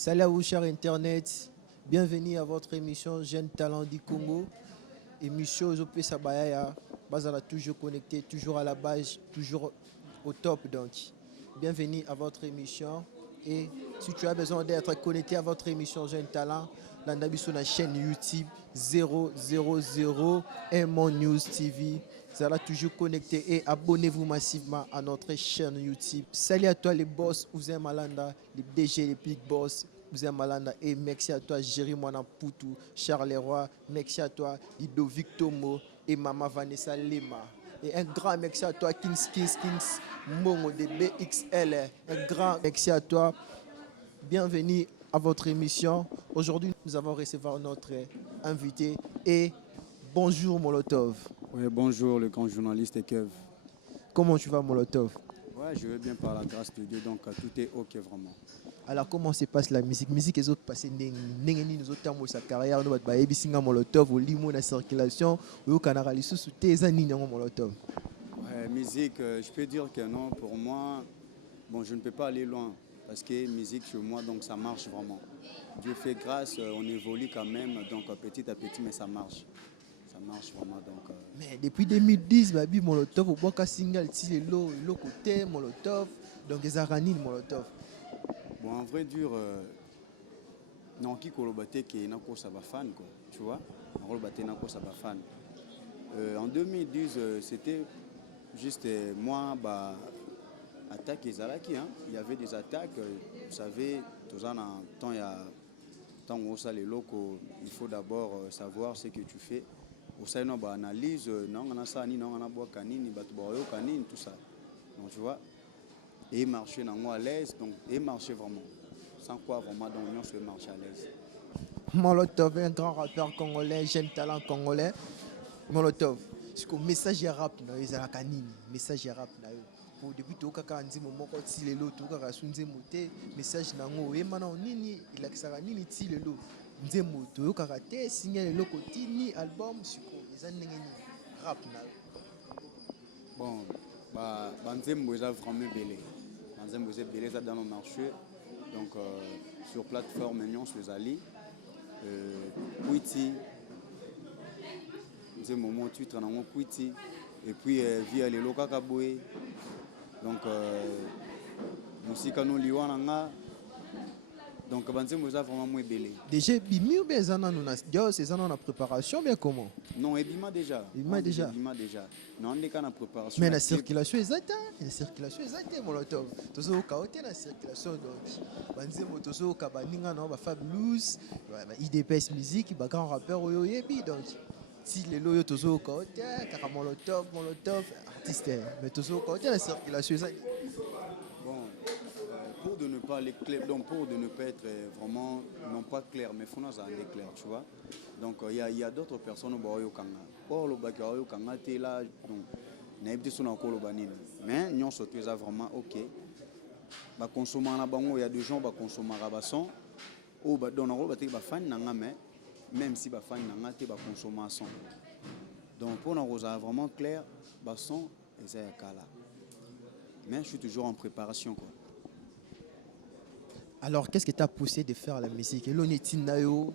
Salut à vous, chers Internet. Bienvenue à votre émission Jeunes Talents du Congo. Émission Zopé Sabaya. Bazala toujours connecté, toujours à la base, toujours au top. Donc, bienvenue à votre émission. Et si tu as besoin d'être connecté à votre émission Jeunes Talents, sur la chaîne YouTube 000 Mon News TV. Vous allez toujours connecté et abonnez-vous massivement à notre chaîne YouTube. Salut à toi les boss, Ouzé Malanda, les DG, les big boss, Ouzé Malanda. Et merci à toi Jerry Mwana Poutou, Charles Leroy. Merci à toi Ludovic Tomo et Maman Vanessa Lema. Et un grand merci à toi Kings, Momo de BXL. Un grand merci à toi. Bienvenue à votre émission. Aujourd'hui, nous avons recevoir notre invité et bonjour Molotov. Oui, bonjour le grand journaliste Kev. Comment tu vas Molotov? Ouais, je vais bien par la grâce de Dieu, donc tout est ok vraiment. Alors comment se passe la musique? Musique les autres passé nous autres termes sa carrière nous va ebisinga Molotov au limo na circulation au canara les sous tes années Molotov. Ouais, musique, je peux dire que non, pour moi, bon, je ne peux pas aller loin parce que musique chez moi, donc ça marche vraiment. Dieu fait grâce, on évolue quand même, donc petit à petit, mais ça marche. Ça marche vraiment donc. Mais depuis 2010, babi Molotov au bois single si le côté Molotov donc les aranis Molotov. Bon, en vrai dur, non qui kolobate qui n'a pas ça va fan quoi, tu vois. En kolobate n'a pas ça va fan. En 2010, c'était juste moi, bah, attaque et Zalaki, hein. Il y avait des attaques, vous savez, tout ça en temps, il y a tant où ça les locaux, il faut d'abord savoir ce que tu fais. Au sein de analyse, non on a ça ni non on a bois canine, canine, tout ça. Donc tu vois, et marcher dans moi à l'aise, donc et marcher vraiment. Sans quoi vraiment donc on se marche à l'aise. Molotov, un grand rappeur congolais, jeune talent congolais. Molotov, ce que message rap na la canine, message rap na yo. Pour depuis tout kaka nzimo moko ti lelo tout kaka sunze moté message nango e mana nini ilakisaka nini ti lelo nzemo to kaka te signer lelo koti ni album siko eza ndenge ni rap na yo. Bon, bah nzemo eza vraiment belé. Nzemo eza belé ça dans le marché. Donc sur plateforme Mignon sur Zali, Quiti, c'est moment où tu travailles dans Quiti, et puis via les locaux Kaboué, donc musique à nous liwananga, donc c'est vraiment moins belé. Déjà bimi ou bien zana nous na c'est zana na préparation bien comment? Non, ebima déjà. Ebima déjà. Ebima déjà. Non, on est qu'en préparation. Mais la circulation exacte, la circulation exacte Molotov. Tozo kaote la circulation donc. Banze motozo kabaninga na ba fab blues, IDPS musique, ba grand rappeur oyo yebi donc. Si les loyaux tozo kaote, kaka Molotov, artiste, mais tozo kaote la circulation exacte. Bon, pour de ne pas aller clair, donc pour de ne pas être vraiment non pas clair, mais faut nous aller clair, tu vois. Donc il y a d'autres personnes au Baoyo Kanga. Or le Baoyo Kanga t'es là, donc n'importe son encore le banine. Mais nous sommes tous vraiment ok. Bah consommer en bango, il y a des gens bah consommer à basson. Ou bah dans le rôle bah t'es bah fan nanga mais même si bah fan nanga t'es bah consommer à son. Donc pour nous vraiment clair, bah son et ça y a là. Mais je suis toujours en préparation quoi. Alors qu'est-ce qui t'a poussé de faire la musique? Et l'onitinao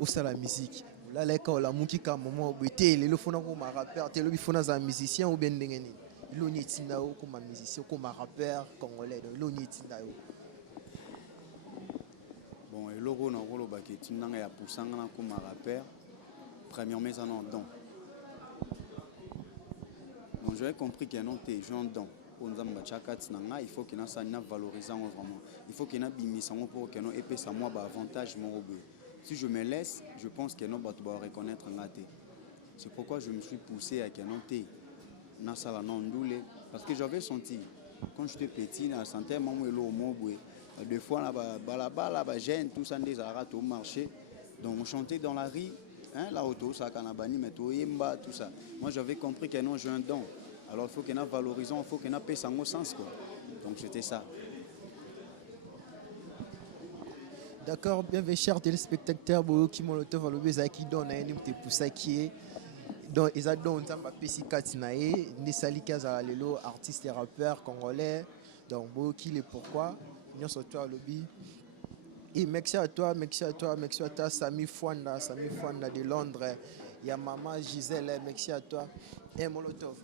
au ça la musique. Là les cas la muki ka moment bete le fona ko ma rappeur, te le fona za musicien ou bien ndengeni. L'onitinao comme musicien comme rappeur congolais, l'onitinao. Bon, et logo na rolo baketi nanga ya poussanga comme rappeur. Premièrement ça non don. Donc j'avais compris qu'il y a non tes gens don. Il faut qu'il y ait un valorisant vraiment. Il faut qu'il y ait un bimisant pour qu'il y ait un avantage. Si je me laisse, je pense qu'il y a un reconnaître un athée. C'est pourquoi je me suis poussé à qu'il y ait un parce que j'avais senti, quand j'étais petit, je sentais des fois, là-bas, gêne, tout ça, des arats au marché. Donc on chantait dans la rue, hein, la auto, ça, canabani, mais tout ça. Moi j'avais compris qu'il y a un don. Alors il faut qu'il y ait un valorisant, il faut qu'il y ait un paix sans sens quoi. Donc c'était ça. D'accord, bienvenue chers téléspectateurs, qui Molotov le beza qui donne un te poussa qui est donc ils ont donné un pesi katinae, ne salika za lelo artiste et rappeur congolais. Donc qui le pourquoi nous surtout à lobby Et merci à toi, merci à toi, merci à toi, Sami Fwanda de Londres. Il y a maman Gisèle, merci à toi. Et Molotov.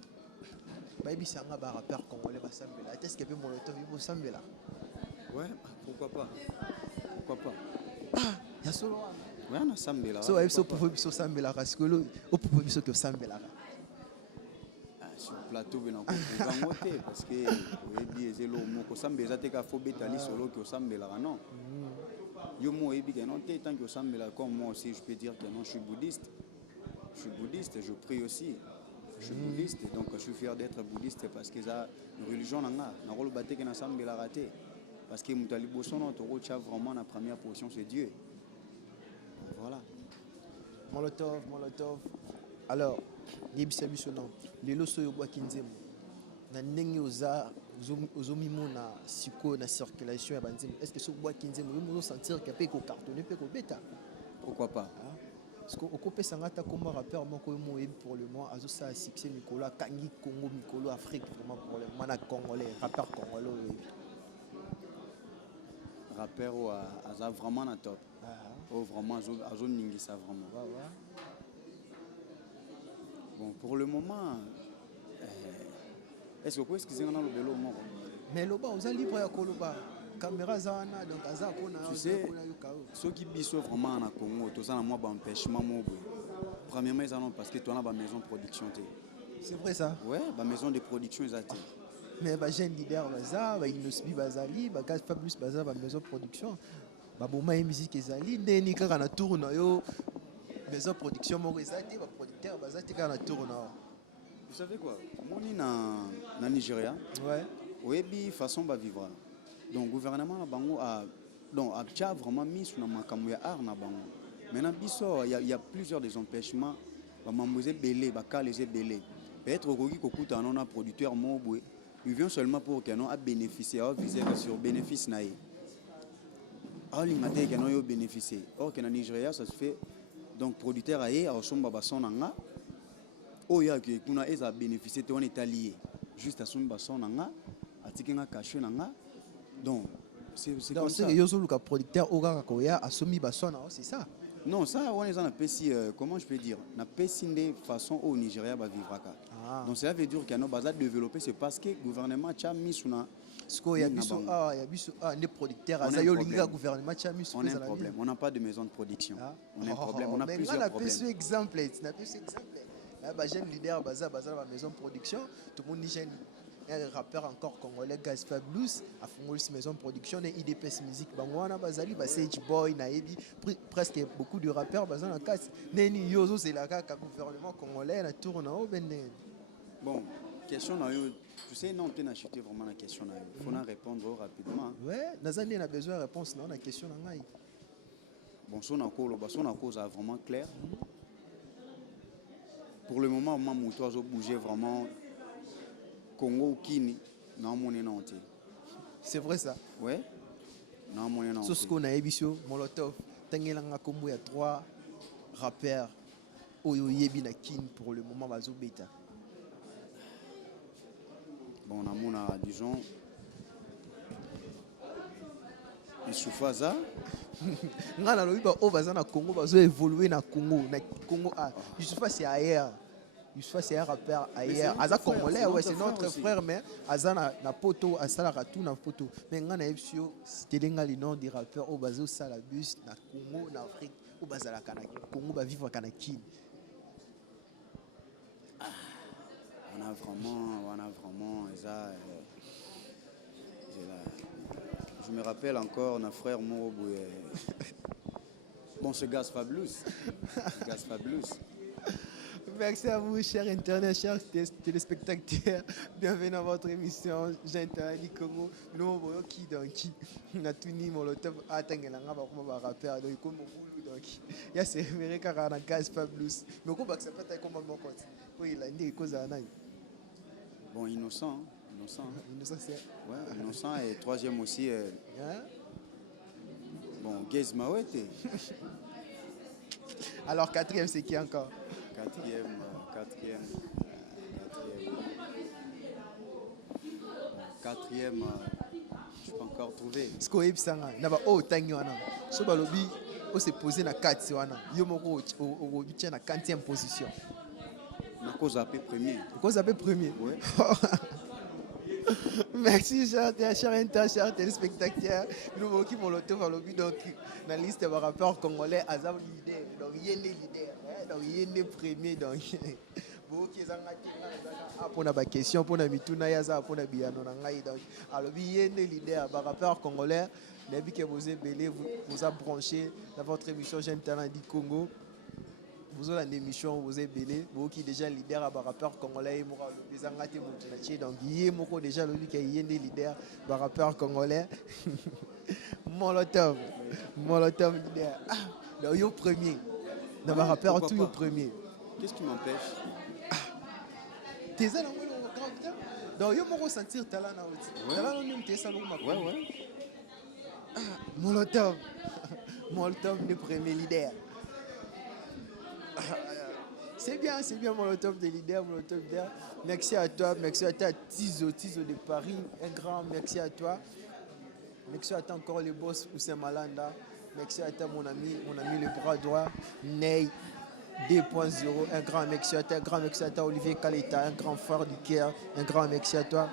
Baby Sanga va rappeur congolais va sambela. Est-ce que Molotov il va sambela? Ouais, pourquoi pas. Pourquoi pas. Il y a solo. Ouais, on a sambela. So, il faut que sambela parce que le au pouvoir que sambela. Sur le plateau, on a compris parce que oui, c'est l'eau. Moi, sambela, c'est qu'il faut bétali solo que sambela, non. Yo moi, tant que sambela comme moi aussi, je peux dire que non, je suis bouddhiste. Je suis bouddhiste, je prie aussi. Je suis bouddhiste, donc je suis fier d'être bouddhiste parce que ça, une religion, na rôle batté que na sambela raté. Parce que Moutali Bosson, notre rôle, vraiment la première position, c'est Dieu. Voilà. Molotov. Alors, yebisa biso non. Lelo so yo bwakinzemo. Na ndenge oza ozomimona siko na circulation ya banzemo. Est-ce que so bwakinzemo yo mozo sentir que pe ko cartonner pe ko beta? Pourquoi pas? Parce que okopé sangata comme rappeur moko mo pour le moment azo sa succès Nicolas Kangi Congo Mikolo Afrique vraiment pour le mana congolais, rappeur congolais. Rappeur a vraiment na top. Oh vraiment azo ningisa vraiment. Bon pour le moment est-ce que vous pouvez excuser dans le vélo moko? Mais loba oza libre ya koloba. Caméra zana donc aza kona tu sais ceux qui biso vraiment na Congo to ça na moi ba empêchement mo boy. Premièrement ils en parce que toi na ba maison de production té. C'est vrai ça? Ouais, ba maison de production exact. Mais ba jeune leader baza ba Inosbi bazali ba Gaz Fablus baza ba maison de production. Ba boma musique ezali ndeni kaka na tour na yo maison de production moko ezali ba producteur baza tika na tour na. Vous savez quoi? Moni na Nigeria. Ouais. Oyebi façon ba vivre. Donc le gouvernement a vraiment mis sur le art na bango. Maintenant il y a plusieurs des empêchements. Ba mamouze belé, ba kaleze belé. Peut-être koki kokuta na producteur mobwe. Il vient seulement pour que nous a bénéficié, à viser sur bénéfice naï. Alors il m'a dit que nous avons bénéficié. Or que na Nigeria ça se fait donc producteur aïe à somba basson nanga. Oh ya que kuna eza bénéficié to on est allié. Juste à somba basson nanga, atikenga caché nanga. Donc, c'est comme ça. Donc, c'est le producteur Oga Koya a soumis Basson, c'est ça? Non, ça, on est dans un pays, comment je peux dire, un pays de façon au Nigeria va vivre. Donc, cela veut dire qu'on a développé, c'est parce que le gouvernement a mis sur la. Parce qu'il y a des producteurs, il y a un gouvernement qui a mis sur on a un problème, on n'a pas de maison de production. On a un problème, on a plusieurs problèmes. On a exemple. Un jeune leader, la maison de production, tout le monde dit un rappeur encore congolais Gaz Fablus a fondé une maison de production et IDPS musique bangwana bazali ba Sage Boy naebi presque beaucoup de rappeurs bazana casse neni yozo c'est la ka gouvernement congolais na tourne au bende. Bon question na yo tu sais non tu n'as acheté vraiment la question na yo faut en répondre rapidement. Ouais nazali na besoin de réponse na question na ngai. Bon son encore la cause a vraiment clair. Pour le moment moi toi zo bouger vraiment Congo Kini, non mon énanté. C'est vrai ça? Ouais. Non mon énanté. Sur ce qu'on a émission, Molotov, Tangelanga Kombo, il y a 3 rappeurs Oyo Yebi na Kin pour le moment Bazo Beta. Bon, on a disons Isoufaza. Ngana lobiba o baza na Congo bazo évoluer na Congo ah Isoufa c'est ailleurs. Youssoufa c'est un rappeur ailleurs. Aza congolais, ouais, c'est notre frère, mais Aza na poto, Asala tout na poto. Mais ngana ebsio, c'était le nom des rappeurs au bazo Salabus na Congo, na Afrique, au bazala kana Congo ba vivre kana Kin. On a vraiment ça. Je me rappelle encore notre frère Morobo. Bon, c'est Gaz Fablus. Gaz Fablus. Merci à vous, chers internautes, chers téléspectateurs. Bienvenue dans votre émission. J'ai du Congo. Nous voyons qui donc qui. On a tout mis Molotov. Attends, on va rapper. Donc, comme donc, il y a ces Américains qui ont Gaz Fablus. Mais comment ça peut être comme un bon côté? Oui, il a dit cause à Naï. Bon, innocent. Innocent, c'est. Ouais, innocent et troisième aussi. Bon, Gaz Mawete. Alors, quatrième, c'est qui encore? Quatrième, je n'ai pas encore trouvé. Ce qu'on a na ba o tangi wana. So ba lobi o se poser na 4 wana. Yo moko o tient na 4e position. Na cause à peu premier. Cause à peu premier. Ouais. Merci, chers téléspectateurs. Nous avons qui Molotov à lobby donc dans la liste des rappeurs congolais Azam leader. Donc il y a des leaders, donc il y a des premiers donc pour qui pour la question pour la mituna yaza pour la biano ngai donc à lobby il y a des leaders des rappeurs congolais. Depuis que vous êtes belé vous a branché dans votre émission Jeune Talent du Congo. Vous avez une émission, vous êtes belé, vous qui déjà leader à rappeur congolais, donc il y a déjà le qui est leader à rappeur congolais. Molotov leader. Donc il est premier. Dans le rappeur tout est premier. Qu'est-ce qui m'empêche? T'es là dans le donc il faut sentir talent là aussi. Talent nous t'es ça Ouais. Molotov le premier leader. C'est bien Molotov de leader, Molotov leader. Merci à toi Tizo de Paris, un grand merci à toi. Merci à toi encore le boss Oussein Malanda. Merci à toi mon ami le bras droit, Ney 2.0, un grand merci à toi Olivier Kaleta, un grand frère du Caire, un grand merci à toi.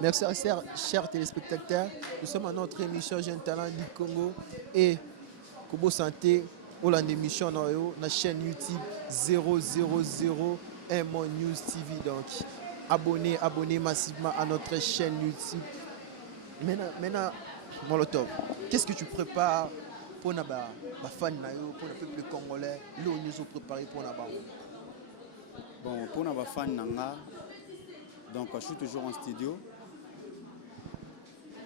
Merci à chers téléspectateurs, nous sommes à notre émission Jeune Talent du Congo et Kobo Santé. Ou l'émission dans la chaîne YouTube 000 Mon News TV. Donc, abonnez massivement à notre chaîne YouTube. Maintenant, Molotov, qu'est-ce que tu prépares pour les fans, pour le peuple congolais, nous nous préparé pour la Bon, pour les fans, donc je suis toujours en studio.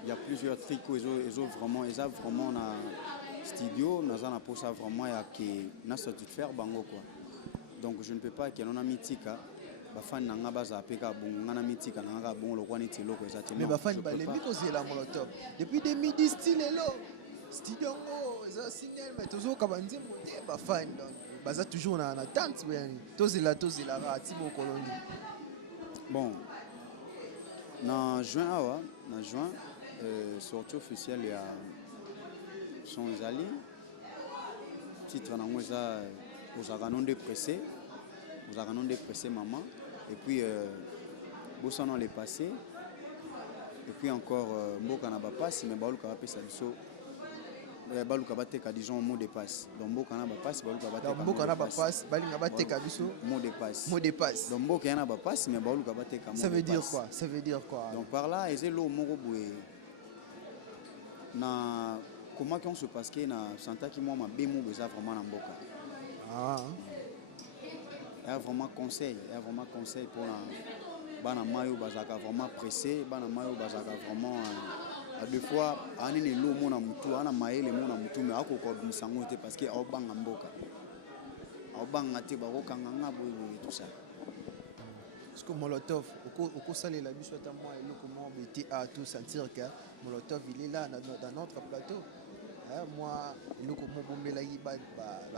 Il y a plusieurs trucs où ils ont vraiment studio, nous avons pour ça vraiment à satisfaire bango quoi. Donc je ne peux pas que non mitika ba fan nanga baza peka bungana mitika nanga bon lo kwani tilo ko ezati. Mais ba fan ba les mikozi la Molotov. Depuis 2010 style lo. Studio ngo za signal mais toujours kabanzi monter ba fan donc baza toujours en attente bien. Tozila ra timo kolondi. Bon. Na juin sortie officielle il y a son alliés, titre aux aranons dépressés maman, et puis Bossanon les passé, et puis encore Mboka na passe, mais Baluka va passer ça, Baluka va teka disons mot de passe, donc Mboka na passe, Baluka na passe, Baluka va teka biso mot de passe, donc Mboka na passe, mais Baluka va teka mot de passe. Ça veut dire quoi? Donc par là, ils ont moro boué na comment qu'on se passe que na santa qui moi ma bémou beza vraiment na mboka. Il y a vraiment conseil pour na bana mayo bazaka vraiment pressé, bana mayo bazaka vraiment à deux fois anene lo mona mutu ana maele mona mutu mais akoko bisango te parce que au banga mboka. Au banga te bako kanganga boy tout ça. Parce que Molotov, au salé la biche à moi et le comment bêter à tout sentir que Molotov il est là dans notre plateau. Moi, le comment bomber la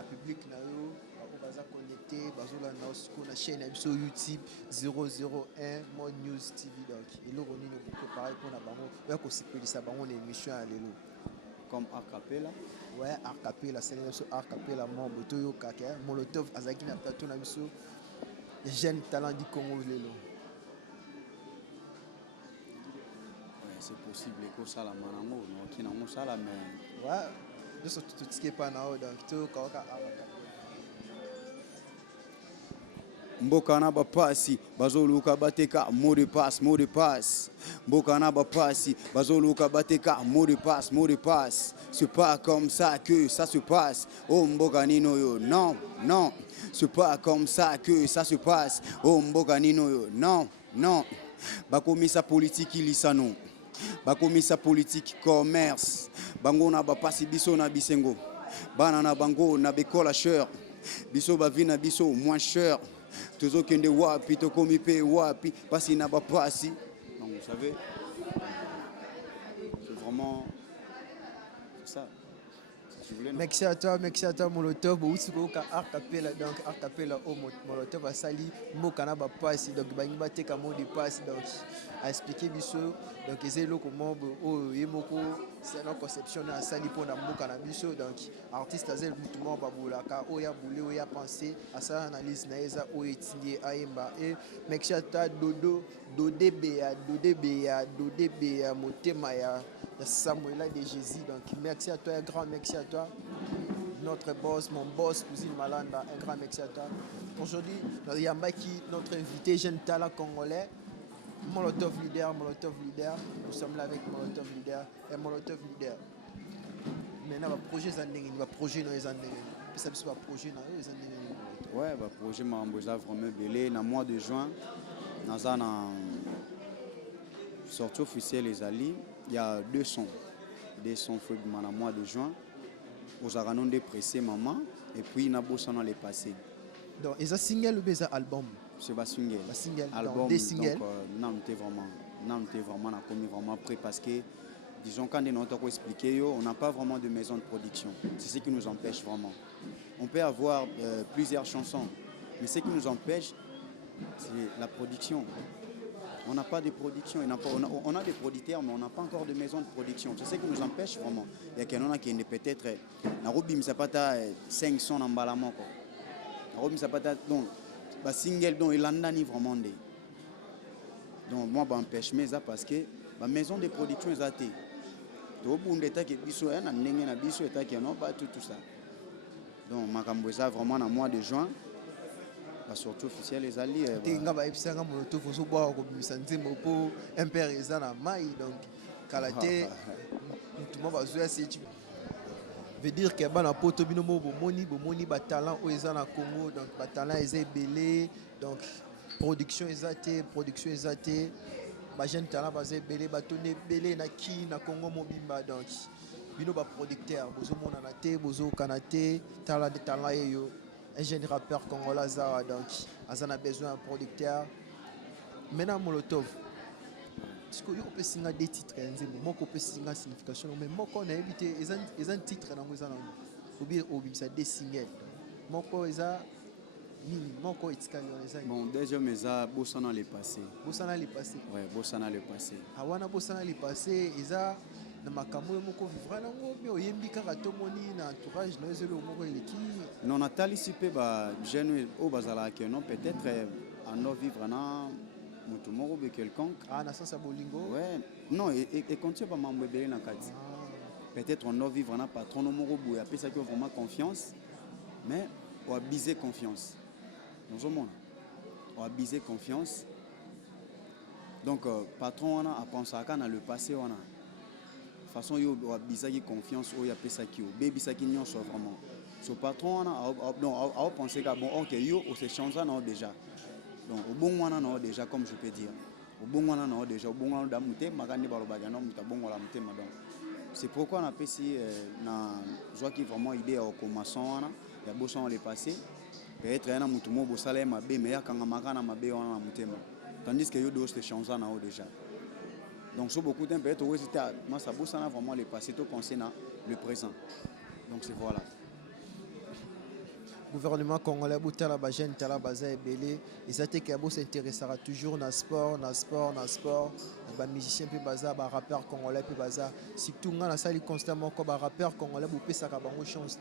public na yo, on va connecter, bazola na la chaîne YouTube 001 Mon News TV donc et le on est préparé pour la bango, on va s'occuper ça bango l'émission à l'élo. Comme Arcapella. Ouais, Arcapella, c'est l'émission Arcapella mon botoyo kaka Molotov azaki na plateau na biso. Jeune Talent du Congo lelo. C'est possible que ça la manango non qui n'ont ça la mais ouais de ce tout ce qui est pas na donc tout kaka Mboka na ba pasi bazoluka bateka mot de passe Mboka na ba pasi bazoluka bateka mot de passe c'est pas comme ça que ça se passe oh Mboka nino yo non c'est pas comme ça que ça se passe oh Mboka nino yo non bakomisa politique ilisano bakomisa politique commerce bango na ba pasi biso na bisengo bana na bango na bekola cher biso bavina biso moins cher toujours kende wapi to komi pe wapi pasi na ba pasi donc vous savez c'est vraiment ça tu voulais. Merci à toi Molotov. Ousukoka Arcapella donc Arcapella au Molotov a sali mokana ba passe donc bangi ba teka mot de passe donc a expliqué biso donc c'est le comment o yemoko c'est une conception na sali pour na mokana biso donc artiste azel mutumo ba bolaka o ya boulé o ya penser à ça analyse na eza o etindie aimba et merci à toi Dodebea motema ya Samuel de Jésus. Donc merci à toi, un grand merci à toi. Notre boss, mon boss, cousine Malanda, un grand merci à toi. Aujourd'hui, il y a Maki, notre invité, jeune talent congolais, Molotov leader. Nous sommes là avec Molotov leader et Molotov leader. Maintenant, le projet va projet dans les années. Ça va projet dans les années. Ouais, bah projet m'a embauché vraiment belé. Dans le mois de juin, dans un sortie officielle les alliés. Il y a deux sons fait dans le mois de juin. Aux aranon dépressé maman et puis il y a beau son dans les passés. Donc est-ce single ou bien album? C'est pas single. Album. Donc, des singles. Donc non t'es vraiment na commis vraiment prêt parce que disons quand on a expliqué on n'a pas vraiment de maison de production. C'est ce qui nous empêche vraiment. On peut avoir plusieurs chansons, mais ce qui nous empêche c'est la production. On n'a pas de production, on a des producteurs, mais on n'a pas encore de maison de production. C'est ce qui nous empêche vraiment. Il y a quelqu'un qui est peut-être. Narobi Misapata 500 en balamoko. Narobi Misapata, donc, single, donc, il en a ni vraiment des. Donc, moi, je m'empêche, mais ça parce que la maison de production est athée. Donc, on a des biso, on a des biso, tout ça. Donc, je suis vraiment dans le mois de juin. Surtout officiel les alliés. Tenga ba epsanga Molotov so boa ko bimisa nzembo po impère eza na mai donc kalate mutumo bazoya c'est veut dire que bana poto bino mo bomoni ba talent o eza na Congo donc ba talent eza belé donc production ezate ba jeune talent baza belé ba tourner belé na ki na Congo mobimba donc bino ba producteur bozo mona na te bozo kanate talent de talent yo. Un jeune rappeur congolais, donc, on a besoin d'un producteur. Maintenant, Molotov, est-ce que vous pouvez signer des titres? Moi, je peux signer la signification, mais moi, on a évité, ils ont un titre dans les années. Ou bien, des singles. Moi, bon, déjà, mais ça, Bossana les passé. Bossana les passé. Ouais, Bossana les passé. Awana Bossana les passé, ils ont. Na makambo moko vivra nango mais oyembi kaka tomoni na entourage na ezelo moko eleki non natali sipe ba jeune au bazala que non peut-être en no vivre na mutu moko be quelconque na sens bolingo ouais non et continue pas m'embêter na kati peut-être on no vivre na patron moko boy après ça qui a vraiment confiance mais on a biser confiance nous au monde on a biser confiance donc patron on a pensé à quand dans le passé on a façon yo bizaki confiance o ya pesa ki o baby saki nyonso vraiment so patron a pensé que bon OK yo o se change na déjà donc au bon wana na déjà comme je peux dire au bon wana na déjà au bon wana da muté makandi balobaga na muta bon wala muté madame c'est pourquoi on a pesi na joie qui vraiment idée au commençant wana ya boson les passé peut-être na mutu mo bo sala ma be mais ya kanga makana ma be wana na muté tandis que yo do se change na déjà. Donc, sur beaucoup de temps, peut-être que moi, ça bosse vraiment le passé, tout penser dans le présent. Donc, c'est voilà. Le gouvernement congolais, la jeune tala baza belé, et ça s'intéressera toujours dans le sport. Les musiciens puis baza, les rappeurs congolais puis baza. Surtout dans la salle constamment comme les rappeurs congolais, vous pouvez ça une chance,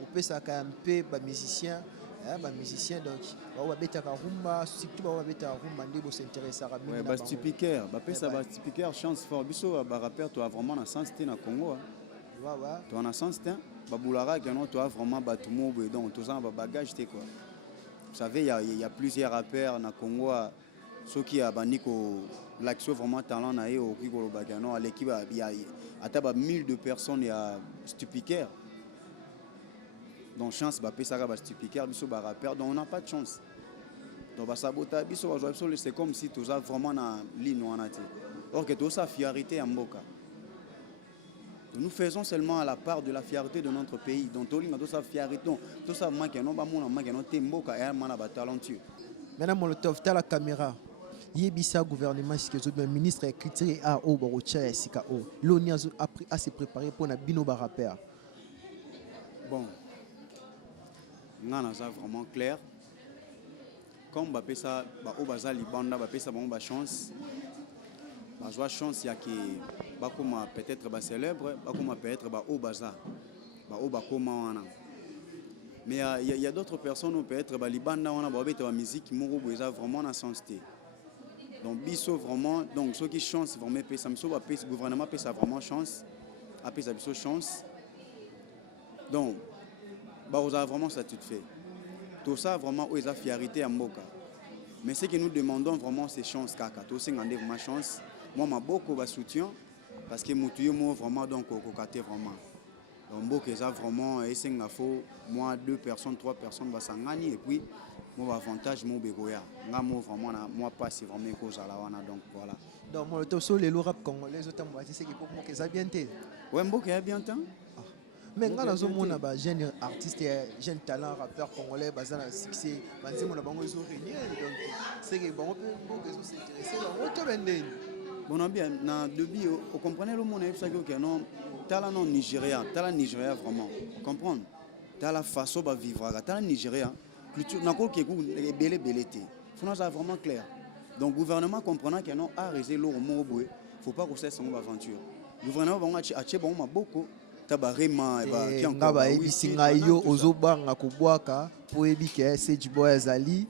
vous pouvez ça un peu les musiciens. Les musiciens donc on va mettre rumba surtout on va mettre rumba ndebo s'intéressera bien ouais bastipiqueur ça bastipiqueur chance fort biso ba rappeur toi vraiment na sens na Congo ouais toi na sens ba boulara que non toi vraiment ba tout mo donc tout ça ba bagage té quoi vous savez il y a plusieurs rappeurs na Congo ceux qui a baniko l'action vraiment talent na au kikolo bagano à l'équipe il y a ataba 1000 de personnes il y a stupiqueur. Donc chance ba pesa ba stupiqueur biso ba rappeur donc on n'a pas de chance donc ba sabota biso c'est comme si tout ça vraiment na ligne wana té or que tout ça fierté en mboka nous faisons seulement à la part de la fierté de notre pays donc tout ça fierté tout ça manque non ba mona manque non té mboka et mana ba talentueux maintenant Molotov ta la caméra yebisa gouvernement sikezo bien ministre écriture a o barocha sika o l'ONU a appris à se préparer pour na bino ba rappeur Bon, ngana ça vraiment clair. Comme Mbappé ça, au bazar libanda, Mbappé ça bon chance. Bah joie chance il y a qui bah comme peut-être bah célèbre, bah comme peut-être bah au bazar, bah au bah comment on a. Mais il y a d'autres personnes où peut-être bah libanda on a bah la musique moro boza vraiment na sens té. Donc biso vraiment donc ceux qui chance vraiment payer ça me sauve payer gouvernement paye ça vraiment chance, a payer ça biso chance. Donc bah vous avez vraiment satisfait. Tout ça vraiment où ils ont fierté à Mboka. Mais ce que nous demandons vraiment c'est chance kaka. Tout ça ngandé vraiment chance. Moi m'a beaucoup de soutien parce que moutouyo moi vraiment donc au côté vraiment. Donc Mboka ça vraiment et c'est ngafo moi 2 personnes 3 personnes va s'engagner et puis moi avantage moi begoya. Nga moi vraiment moi pas c'est vraiment cause à la wana donc voilà. Donc mon top sur les rap congolais autant moi c'est que pour moi que ça bien té. Ouais Mboka a bien temps. Mais ngana zo mona ba jeune artiste jeune talent rappeur congolais bazana succès banzi mona bango zo réunir donc c'est que bon que zo s'intéresser donc auto bende. Bon bien na début vous comprenez le monde ça que non tala non Nigeria vraiment comprendre tala façon ba vivre tala Nigeria culture na ko ke belé té faut ça vraiment clair donc gouvernement comprenant que non a raison le mot boy faut pas que ça son aventure gouvernement bon a bon maboko tabarema ba ki encore ba ebisinga yo ozobanga kubwaka po ebike Sage Boy azali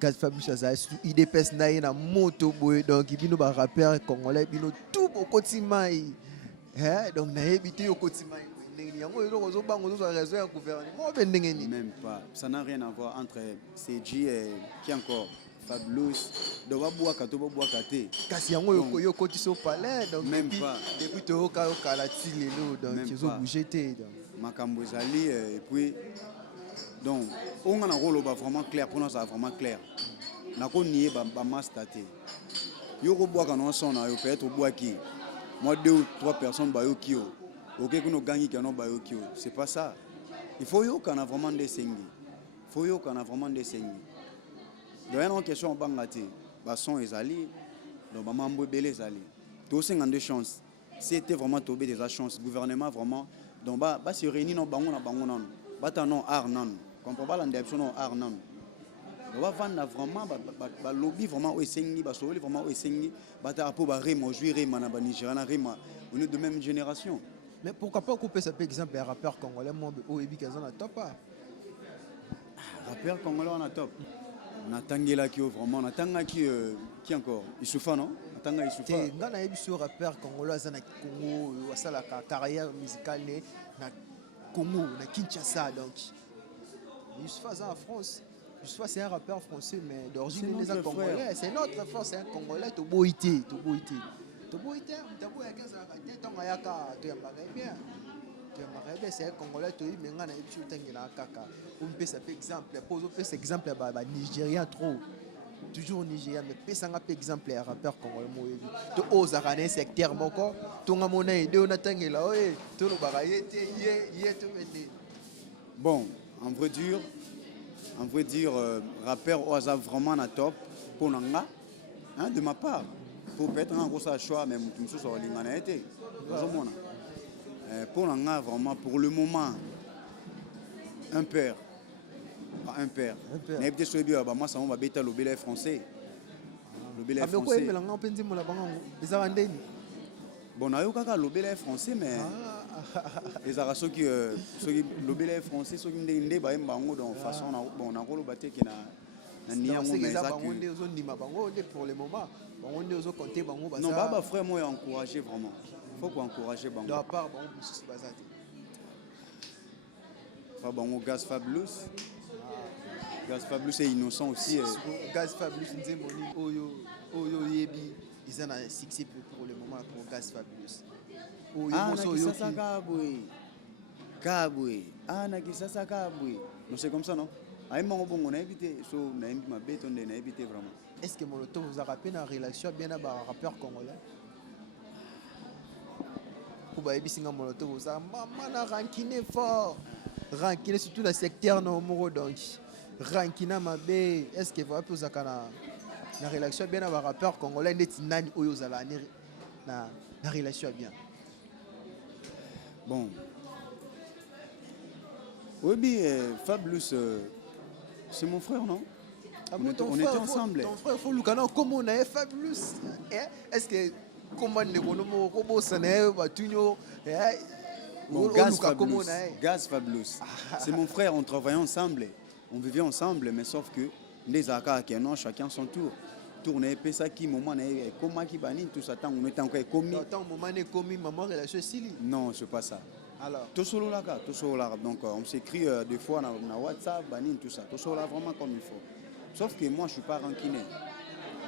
Gaz Fabrice azali IDPS na ye na moto boy donc bino ba rappeur congolais bino tout bokotima donc na ebité yo kotima ndenge yango yo ozobanga ozo raison ya gouvernement be ndenge ni même pas ça n'a rien à voir entre CG et qui encore Fabulous donc babwaka to babwaka te kasi yango yo kotiso palais donc même pas depuis to ka la ti lelo donc ils ont bougé te donc makambo ezali et puis donc on a un rôle vraiment clair pour nous ça vraiment clair na ko nié ba master te yo ko boaka non son na yo peut-être boaki moi 2 ou 3 personnes ba yo kio OK que nous gagne que non ba yo kio c'est pas ça il faut yo kana vraiment des sengi faut yo kana vraiment des sengi donc une question bangati ba son ezali donc ba mambo belé ezali to 52 chances c'était vraiment tomber des chances gouvernement vraiment donc ba se réunir non bango non bata non art non comprend pas l'indépendance non art non on va vendre vraiment ba lobby vraiment au sengi ba soli vraiment au sengi bata pour ba remo jouer rema na ba Nigeria rema on est de même génération. Mais pourquoi pas couper ça par exemple un rappeur congolais moi au ebi kazana top pas rappeur congolais on a top natangela ki vraiment natanga qui encore Isufa non natanga Isufa ngana yebi sur rappeur congolais azana Congo wasala carrière musicale na Congo na Kinshasa donc Isufa en France Isufa c'est un rappeur français mais d'origine les congolais c'est notre frère c'est un congolais to boité taboya kaza ka tonga yaka to yambaka bien c'est un congolais to mais ngana yebi sur tangela kaka on peut ça par exemple pose un exemple ba Nigérien trop toujours Nigeria mais pesa nga par exemple un rappeur congolais moyebi to ozaka na secteur moko to nga mona ide on atangela oye to lo baka yete ye to mende bon en vrai dire rappeur au hasard vraiment na top pour nanga hein de ma part pour peut-être un gros choix mais tout ça sur lingana été pour nanga vraiment pour le moment un père mais peut-être sur bien bah moi ça on va bêta le belé français le belé français mais nga penzi mola bango bizarre ndeni bon na yo kaka le belé français mais les araso qui le belé français ceux qui ndé ba mbango dans façon na bon na rolo baté qui na niango mais ça bango ndé zo ndima bango ndé pour le moment bango ndé zo compter bango baza non baba frère moi encourager vraiment faut qu'on encourager bango à part bango bisus bazate pas bango Gaz Fabulous est innocent aussi Gaz Fabulous nzemoni oyo yebi ils ont un succès pour le moment pour Gaz Fabulous Kabwe na kisasa Kabwe non c'est comme ça non ay mango bongo na éviter so na imbi ma béton na éviter vraiment est-ce que Molotov vous a rappelé dans relation bien à rappeur congolais pour ba ebisinga Molotov vous a maman na rankine fort rankine surtout dans le secteur no moro donc rankina mabe est-ce que vous poser na relation bien à rappeur congolais ndeti nani oyo zala na relation bien bon Oui, Fabulous, c'est mon frère, non? On était ensemble. Ton frère, il faut le canard. Comment on a Fabulous? Est-ce que comment on a Bon, Gaz Fabulous. C'est mon frère, on travaillait ensemble. On vivait ensemble, mais sauf que les accords, chacun son tour. Tourner, ça qui moment comment qui banit tout ça, tant on est encore commis. Tant moment est commis, maman relation Sili. Non, c'est pas ça. Alors. Tout solo là, donc on s'écrit des fois dans WhatsApp, banit tout ça. Tout solo là vraiment comme il faut. Sauf que moi je suis pas ranquiné.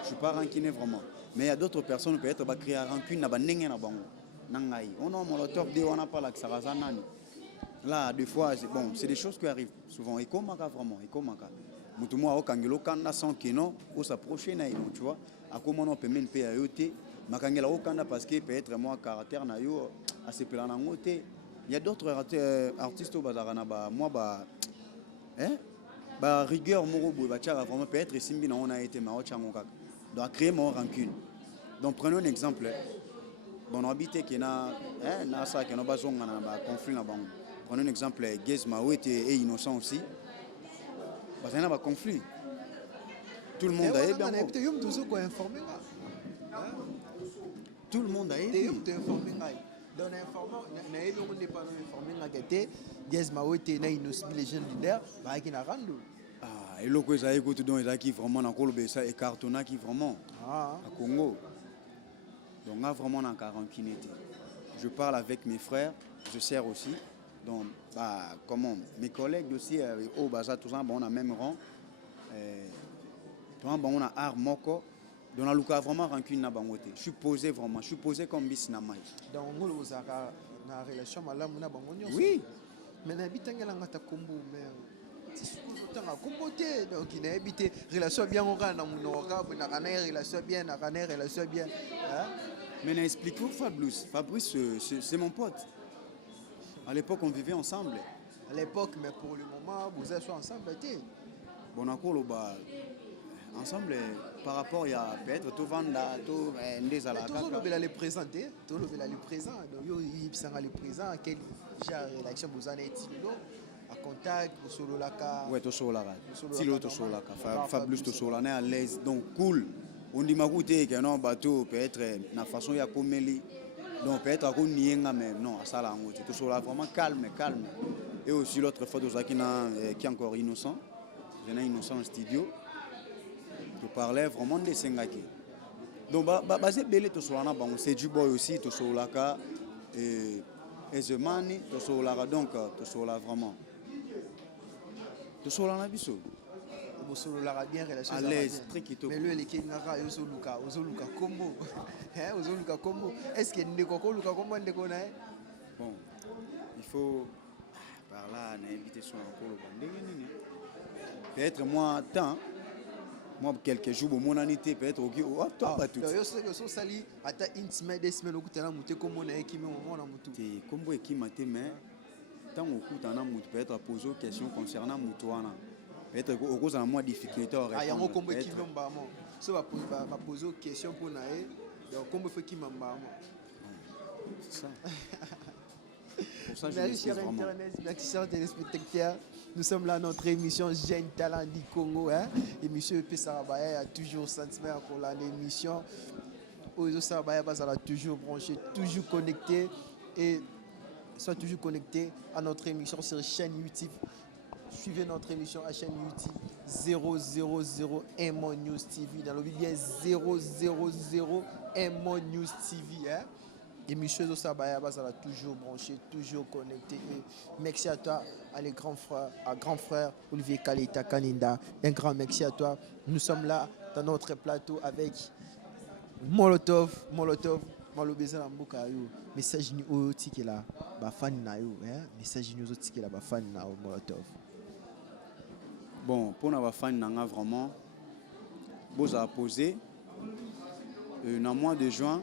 Je suis pas ranquiné vraiment. Mais il y a d'autres personnes peut-être qui créer rancune, on a molotov, on n'a pas la Xarazanani. Là, des fois, c'est des choses qui arrivent souvent. Et comment vraiment, et comment Mutumwa au kangelo kanda sans kino ou s'approcher na tu vois. À comment on peut même payer à yote. Makangela au kanda parce que peut-être moi caractère na yo à se plaindre en côté. Il y a d'autres artistes au bazarana moi rigueur moro boy bachara vraiment peut-être simbi na on a été ma ochango kaka. Donc créer mon rancune. Donc prenons un exemple. Bon habité qui na ça qui na bazonga na conflit na bango. Prenons un exemple Gez Maouet est innocent aussi. Parce qu'il y a un conflit. Tout le monde a été bien. Tout le monde a été. Et le coup, ça écoute donc qui vraiment dans Colombe, ça et cartonna qui vraiment à Congo. Donc on a vraiment en quarantaine. Je parle avec mes frères, je sers aussi. Donc, comment mes collègues aussi au Baza, tout ça, on a même rang. On a art moko. Donc, on a vraiment rancune na bangote. Je suis posé vraiment, je suis posé comme bis na mai. Donc, on a une relation malamu na bangonyo. Oui. Mais na bitanga la ngata kombo mais c'est tanga komboté donc il a habité relation bien on a na munoka na kana relation bien na kana relation bien. Mais explique-vous Fabrice c'est mon pote. À l'époque, on vivait ensemble. À l'époque, mais pour le moment, vous êtes ensemble. Bon, ensemble, par rapport à peut-être tout vendre, tout des à la carte. Tout le monde les présenter, tout le monde les présents. Donc, il y a les présents. Quel genre de réaction vous en êtes à contact, pour solo la carte. Oui, tout solo la carte. Tilo tout solo la carte. Fabrice tout solo, on est à l'aise, donc cool. On dit m'écouter que non bateau peut-être na façon ya komeli. Donc peut-être à mais non, ça là, tout ça vraiment calme. Et aussi l'autre fois qui est encore innocent, je suis innocent en studio, je parlais vraiment de Sengaki. Donc c'est belé tout ça, c'est du boy aussi, tout ça là, et The Money, tout ça là, donc tout ça là vraiment. Tout ça là, on a vu ça. Bien relation à l'aise, très quito. Mais lui, il est là, Ozoluka combo. Ozoluka combo. Est-ce qu'il y a Oluka combo de connaître? Bon, il faut par là, on a invité son encore. Peut-être moi, quelques jours, mon année, peut-être au toi, pas tout. Je sais que ce sali, à ta intimate des semaines, au bout de comme on a équipé au moment où tu comme vous équipé, mais tant au coup, tu as peut-être poser des questions concernant Moutouana. Peut-être au cause de moins difficulté à répondre. Il y a un combo qui m'a ça va poser une question pour naïe. Donc combo fait qui m'a c'est ça. Pour ça je chers internautes, merci chers téléspectateurs. Nous sommes là dans notre émission Jeune Talent du Congo et monsieur Pessarabaya a toujours sentiment pour l'émission. Ozo Sarabaya va toujours branché, toujours connecté et soit toujours connecté à notre émission sur la chaîne YouTube. Suivez notre émission à la chaîne YouTube 000 MO News TV. Dans le bien 000 MO News TV. Et M. Osabaya sera toujours branché, toujours connecté. Et merci à toi, à les grands frères, à grand frère Olivier Kalita Kaninda. Un grand merci à toi. Nous sommes là dans notre plateau avec Molotov, Malobeza Mboka yo. Message ni o tiki la ba fan na yo, message ni o tiki la ba fan na Molotov. Bon, pour nos fans, vraiment, vous avez posé dans le mois de juin,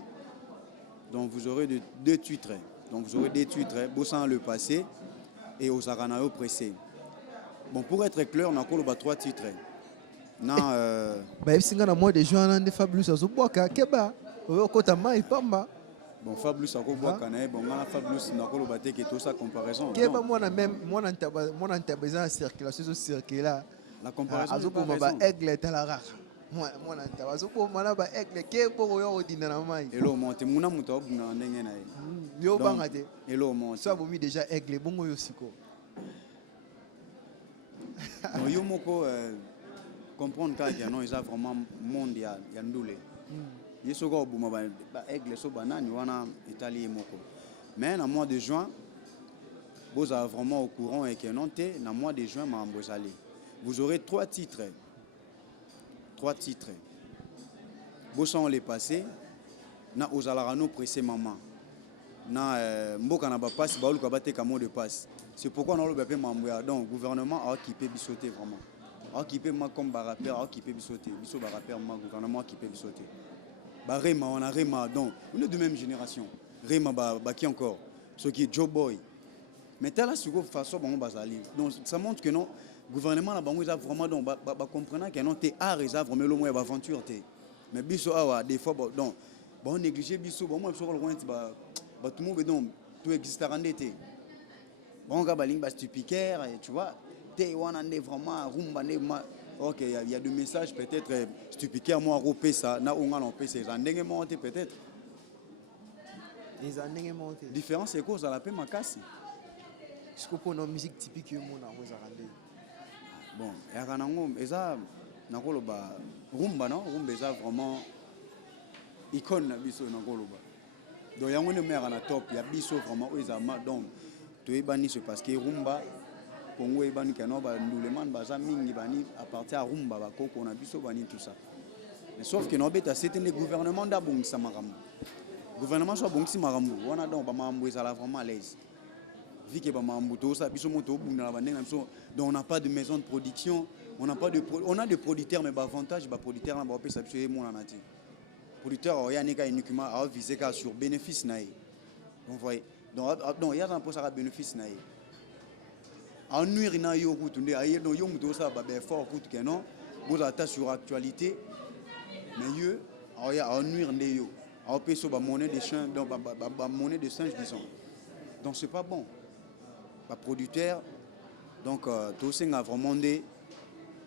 donc vous aurez deux titres. Donc vous aurez des titres, vous sans le passé et aux Aranao pressé. Bon, pour être clair, on a encore 3 titres. Non, bah, si on a mois de juin, on a des fabuleux, ça se boit, Keba, on a Kotama et Pamba. Bon, Fablus a quoi canaille, bon, on a Fablus n'a pas le bâti qui est tout ça comparaison. Qui est pas moi même moi n'en besoin circulation sur circuler. La comparaison. Azopo maba aigle est à la rare. Moi n'en azopo malaba aigle qui est pour yo ordinairement. Hello monte, muna muto na ndenge na yo bangate. Hello monte. Ça vomi déjà aigle bongo yo siko. Non yo moko comprendre qu'il y a non ils a vraiment mondial yandoule. Yeso go buma ba aigle so banani wana Italie moko. Mais en mois de juin vous avez vraiment au courant et que non té dans mois de juin ma mbozali. Vous aurez 3 titres. 3 titres. Vous sont les passés na ozalarano pressé maman. Na mboka na ba passe ba oluka bate kamo de passe. C'est pourquoi on a le bébé mamboya. Donc gouvernement a occupé bisoté vraiment. A occupé moi comme ba rappeur a occupé bisoté. Biso ba rappeur moi gouvernement a occupé bisoté. Ba Rema on a Rema donc on est de même génération. Rema ba qui encore ce qui est Joe Boy. Mais tel là sur façon bon bazali. Donc ça montre que non gouvernement la bango ils a vraiment donc ba comprendre que non té art ils a vraiment le moyen aventure té. Mais biso awa des fois donc bon négliger biso bon moi biso le loin ba tout le monde donc tout existe à rendre té. Bon gars balimba stupicaire tu vois té wana ndé vraiment rumba ndé OK il y a des messages peut-être stupicaire moi repé ça na on a l'empé c'est ndenge monter peut-être. Les ndenge monter. Différence c'est quoi ça la paix makasi. Je comprends nos musique typique yo mona ko za rande. Bon, et à Ranango, eza nakoloba rumba non, rumba eza vraiment icône na biso nakoloba. Donc yango ne mera na top, ya biso vraiment eza ma donc to ebani c'est parce que rumba Congo ebani kano ba nduleman baza mingi bani à partir à rumba ba koko na biso bani tout ça. Mais sauf que no beta c'était le gouvernement da bongisa makambo. Gouvernement soit bongisi makambo, wana donc ba mambo eza vraiment à l'aise. Vu que on n'a pas de maison de production, on a des producteurs mais avantage producteurs on peut s'appuyer mon anati. Producteur il y a uniquement à viser sur bénéfice naï. Donc voyez donc il y a un peu ça bénéfice naï. En nuire na yo kutunde aye no yo muto ça ba fort kut que non vous attache sur actualité mais eux il y a en nuire ndé yo on peut so ba monnaie de change donc ba monnaie de singe disons. Donc c'est pas bon. Pas producteur donc tout ça a vraiment des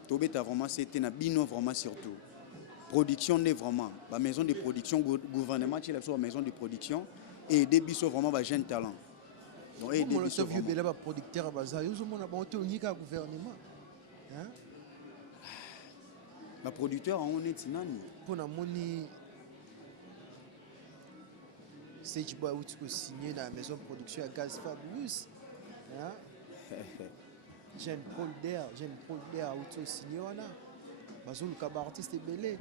tout bêta vraiment c'était na bino vraiment surtout production des vraiment la maison de production gouvernement qui la maison de production et des biso vraiment ba jeunes talents donc et des biso vieux bela ba producteur baza yo zo mona ba te unika gouvernement hein ba producteur on est nani pour na moni c'est tu bois où tu peux signer dans la maison de production à Gaz Fablus. Jeune Paul d'air où tu signé wana bazulu ka ba artiste belé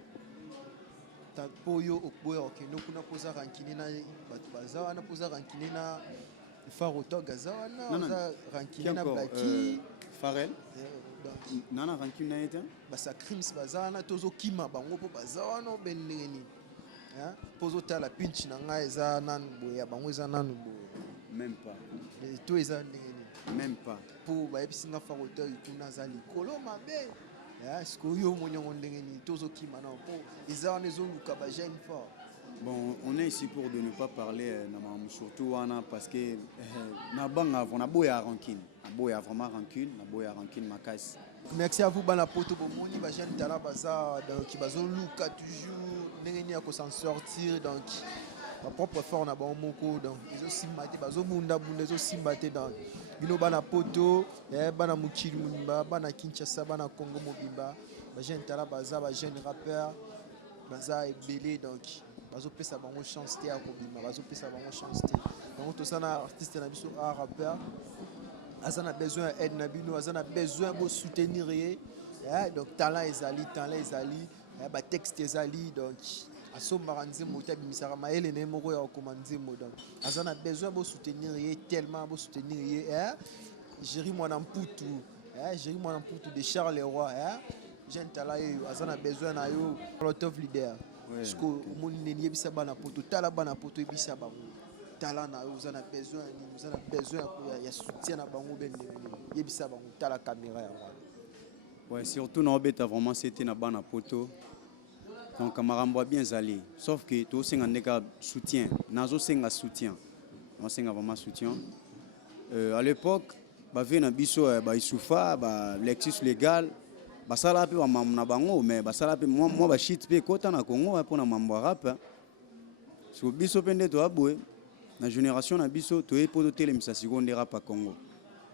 ta poyo okboya okendo kuna poza rankini na batu baza wana poza rankini na faroto gaza wana za rankini na baki Farel nana rankini na eta basa crimes baza wana tozo kima bango po baza wana beneni hein pozo ta la pinch na nga eza nanu boya bango eza nanu boya même pas tout eza même pas pour ba episinga faroto ituna za likolo mabe ya siko yo monyongo ndenge ni tozo kima na po eza wana ezoluka ba jeune fort. Bon, on est ici pour de ne pas parler surtout parce que na banga on a boya rancune, na boya vraiment rancune, na boya rancune makas. Merci à vous bana poto bomoni ba jeune tala baza donc bazo luka toujours ndenge ni ko s'en sortir donc ma propre fort na ba moko donc ils simbate bazo bunda zo simbate donc bino bana poto bana mukili mumba bana Kinshasa bana Congo mobimba ba jeune tala baza ba jeune rappeur baza ebelé donc bazo pesa bango chance te akobima bazo pesa bango chance te donc to sana artiste na biso a rappeur azana besoin aide na bino azana besoin bo soutenir ye donc talent ezali ba texte ezali donc asomba nzembo tabimisaka maele ne moko ya okoma nzembo donc azana besoin bo soutenir ye tellement bo soutenir ye Jéri mwana mputu de Charles Roy jeune talent yo azana besoin na yo lot of leader parce que mon neni yebisa bana poto tala bana poto yebisa bango talent na yo uzana besoin ya soutien na bango ben yebisa bango tala caméra ya ouais surtout na obeta vraiment c'était na bana poto Donc marambo bien zali. Sauf que tout c'est un soutien. Nazo c'est un soutien. On c'est vraiment soutien. À l'époque, bah vient biso bah isufa bah Lexus légal. Bah ça là pe ba mamna bango mais bah ça là pe moi bah shit pe kota na Congo pour na mambo rap. So biso pende to aboué. La génération na biso to epo tele misa seconde rap à Congo.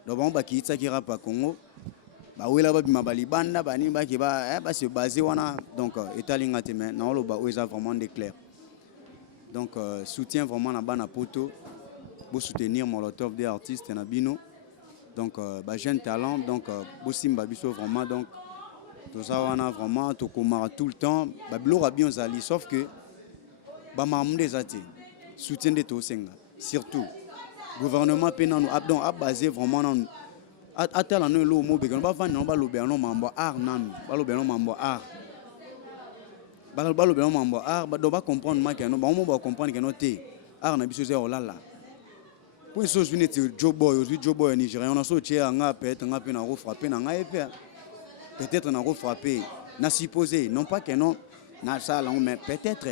Donc on ba kitsa ki rap à Congo. Ba wela ba bima balibanda ba ni ba ki ba se basé wana donc etalinga te mais na lo ba oza vraiment déclare. Donc soutien vraiment na bana poto pour soutenir Molotov des artistes na bino. Donc ba jeune talent donc bo simba biso vraiment donc tout ça wana vraiment to komara tout le temps ba blora bien zali sauf que ba mamde zati soutien de to senga surtout gouvernement penanu abdon a basé vraiment dans atala no lo mo be kan ba van no ba lo be no mambo art nanu ba lo be no mambo art ba lo be no mambo art ba do ba comprendre ma que no ba mo ba comprendre que no te art na biso ze olala pour so june te job boy nigérien on a so tia nga peut-être nga pe na ro frapper na nga peut-être na ro frapper na supposé non pas que non na ça là mais peut-être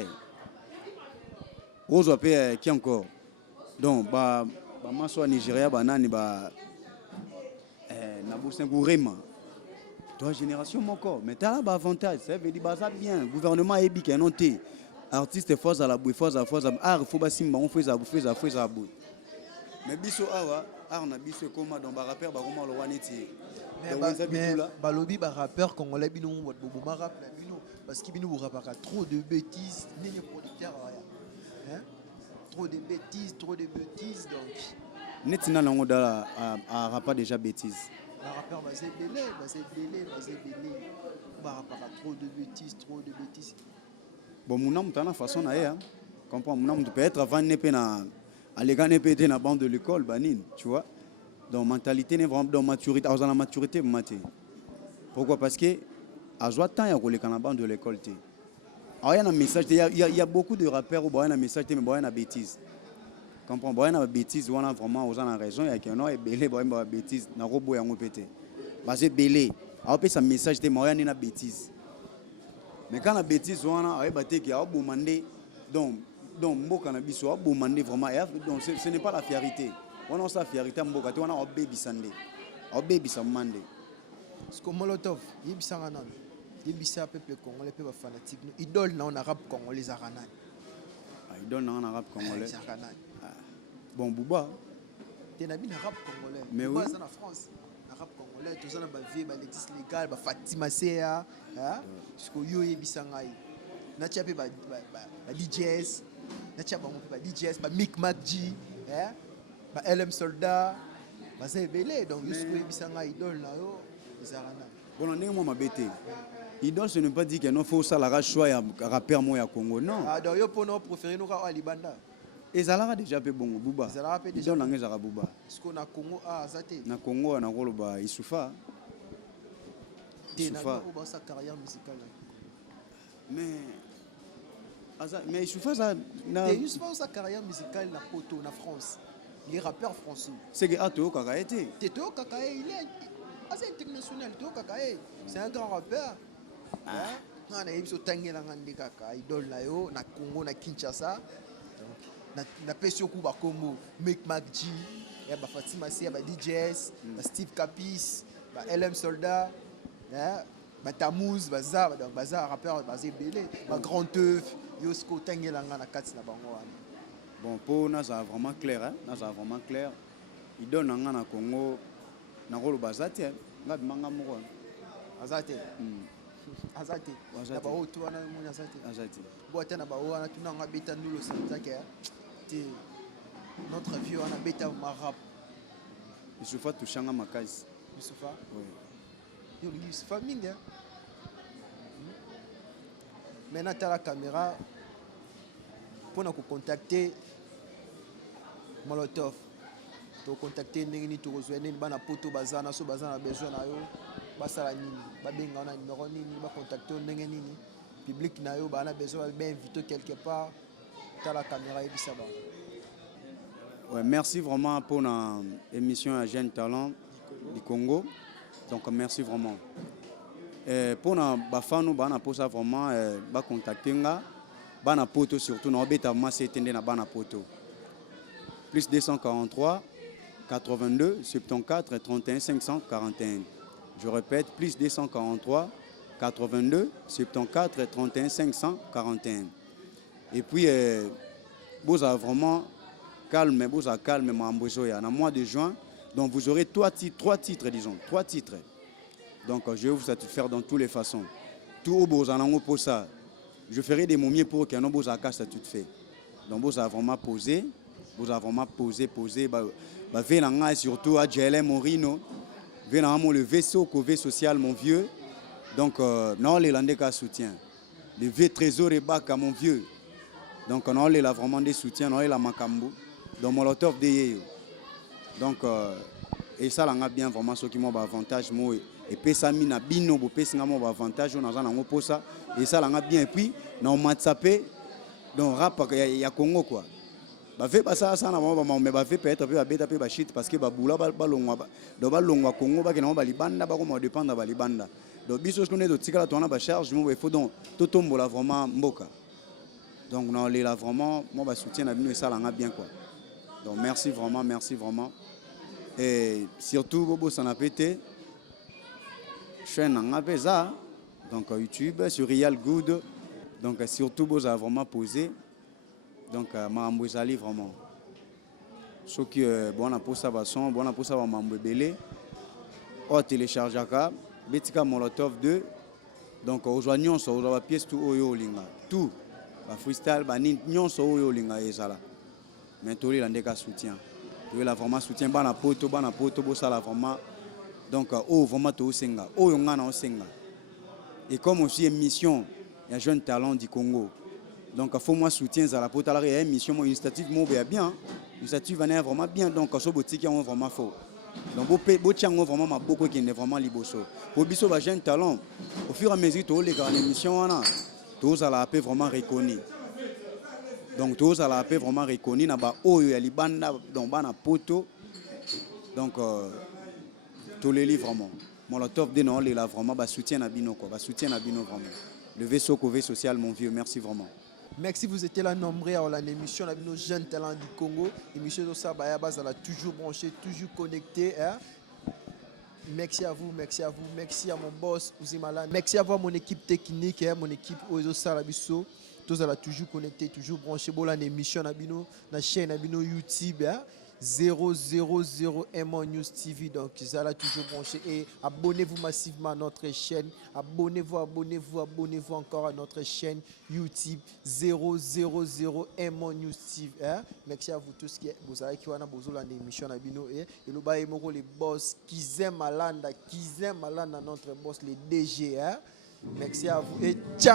Rose pe qui encore donc ba maso Nigeria banani ba na Bousengurema 3 générations encore mais t'as là avantage ça veut dire bah ça bien gouvernement ebi que non té artiste force à la boue force art faut ba simba on fait ça boue mais biso awa art na biso comment donc ba rappeur ba comment le waneti mais balobi ba rappeur congolais bino boboma rap na bino parce que bino rapaka trop de bêtises ni producteur hein trop de bêtises donc netina nango dala a rapa déjà bêtises la rappeur basé belé ba rapaka trop de bêtises bon mon nom tana façon na ya comprends mon nom peut être avant nepe na alega nepe na bande de l'école banine tu vois donc mentalité n'est vraiment dans maturité à la maturité maté pourquoi parce que à joie temps ya koleka na bande de l'école té il y a un message il y a beaucoup de rappeurs où il y a un message mais il y a une bêtise comprends il y a une bêtise on a vraiment aux en raison il y a que non et belé il y a une bêtise na robot yango pété parce que belé a peut ça message mais il y a une bêtise mais quand la bêtise on a baté qui a bomandé donc mboka na biso a bomandé vraiment donc ce n'est pas la fierté on a sa fierté mboka on a baby sandé a baby samandé ce que Molotov yebisanga nan yebisa peuple congolais pe ba fanatique idole na on arabe congolais aranan idole na on arabe congolais bon Bouba te na bina arabe congolais mais oui en France arabe congolais tous na ba vie ba Lexis légal ba Fatima Sea hein ce que yo yebisanga na tia pe ba DJs na tia ba mo ba DJs ba Mick Macji hein ba LM Soldat ba zebele donc yo ce que yebisanga idole na yo izarana bon on est moi ma bête idole ce ne pas dire que non faut ça la choix ya rappeur moi ya Congo non ah donc yo pour nous préférer nous ka libanda ezalaka déjà pe bongo Bouba ezalaka pe déjà dans ngeza Bouba parce qu'on a Congo ah zate na Congo na koloba Isufa ba sa carrière musicale mais Isufa ça na Isufa sa carrière musicale na poto na France les rappeurs français c'est que Ato Kaka été Teto Kaka il est assez international Teto Kaka c'est un grand rappeur hein on a eu ce tangela ngandi Kaka idole na yo na Congo na Kinshasa na pesio ku ba Congo Mick Macji ya ba Fatima Sia ba DJs ba Steve Capis ba LM Soldat hein ba Tamouz ba za donc ba za rappeur ba zebele ba Grand Teuf Yosko tangela ngana kati na bango wana bon pour nous ça vraiment clair hein ça vraiment clair il donne en Congo na rolo bazate ngab manga moko azate azate na ba oto wana mo azate boata na ba wana tuna nga beta nulo sanzake te notre vieux wana beta marap Isufa tushanga makazi Isufa oui yo Isufa minga maintenant tu as la caméra pour nous contacter Molotov to contacter ndenge to rejoindre bana poto bazana so bazana besoin na yo basala nini babenga na numéro nini ba contacter ndenge nini public na yo bana besoin ba inviter quelque part ta la caméra et ça va ouais merci vraiment pour l'émission à Jeune Talent du Congo donc merci vraiment Pour na bafano bana posa vraiment ba contacter nga bana poto surtout na obeta vraiment c'était na bana poto plus 243 82 74 31 541. Je répète, plus 243 82 74 31 541. Et puis vous avez vraiment calme, vous avez calme Mambozoya. Dans le mois de juin, donc vous aurez trois titres, disons, 3 titres. Donc je vais vous satisfaire dans toutes les façons. Tout au beau pour ça. Je ferai des momies pour qu'il y ait un beau accord satisfait. Donc vous avez vraiment posé. Vous avez vraiment posé. Venez surtout à JLM Morino. Venez le vaisseau Cové social, mon vieux. Donc, non, les Landais qui soutien. Le vieux trésor et bac à mon vieux. Donc, on a vraiment des soutiens. On a la Makambo. Donc, Molotov de donc, et ça, on a bien vraiment ce qui m'a avantage. Et puis, ça m'a bino, m'a avantage. On a un pour ça. Et ça, on a bien. Et puis, on m'a tapé. Donc, rap, il y a Congo, quoi. Fait ça na mama mais fait peut-être peu beta pe ba shit parce que ba bula ba longwa do ba longwa Congo ba ke na ba libanda ba ko mo dépendre ba libanda donc biso ce qu'on est de tikala to na ba charge mo il faut donc to tombola vraiment mboka donc on est là vraiment moi ba soutien na bino et ça là bien quoi donc merci vraiment et surtout bobo ça n'a pété chaîne en apesa donc YouTube sur Real Good donc surtout bobo a vraiment posé. Donc, Mambo Zali vraiment. Ce qui est bon pour ça, bon pour ça, Mambo Belé. On télécharge à Betika Molotov 2. Donc, aujourd'hui, on sort la pièce tout au linga. Tout. La freestyle, on sort au linga et ça là. Mais tout le monde soutien. Tout le vraiment soutien. Bana poto, ça là vraiment. Donc, vraiment tout senga. Yongana senga. Et comme aussi émission, il y a jeune talent du Congo. Donc, il faut moi soutien à la porte à la mission, une initiative bien, une initiative vraiment bien. Donc, ce boutique est vraiment fort. Donc, vraiment beaucoup qui est vraiment liboso. Pour biso ba jeune talent, au fur et à mesure que les grandes émissions tous à la paix vraiment reconnu. Donc, tous à la paix vraiment reconnu na ba oyo ya libanda donc bana poto. Donc, tous les livres vraiment. Molotov de non les là vraiment ba soutien à bino quoi, ba soutien à bino vraiment. Le vaisseau Cové social mon vieux, merci vraiment. Merci, vous étiez là nombreux à l'émission de nos jeunes talents du Congo. L'émission de Sabaya elle a toujours branché, toujours connecté. Hein? Merci à vous, merci à mon boss Ouzimala. Merci à vous, mon équipe technique, hein? Mon équipe Ozo Salabiso. Tous elle a toujours connecté, toujours branché. Bon, l'émission de la chaîne YouTube. Hein? 000 News TV, donc ça a toujours branché et abonnez-vous massivement à notre chaîne, abonnez-vous encore à notre chaîne YouTube 000 News TV. Merci à vous tous qui vous avez qui l'émission et le bail les boss qui aiment Malanda notre boss les DG. Merci à vous et ciao.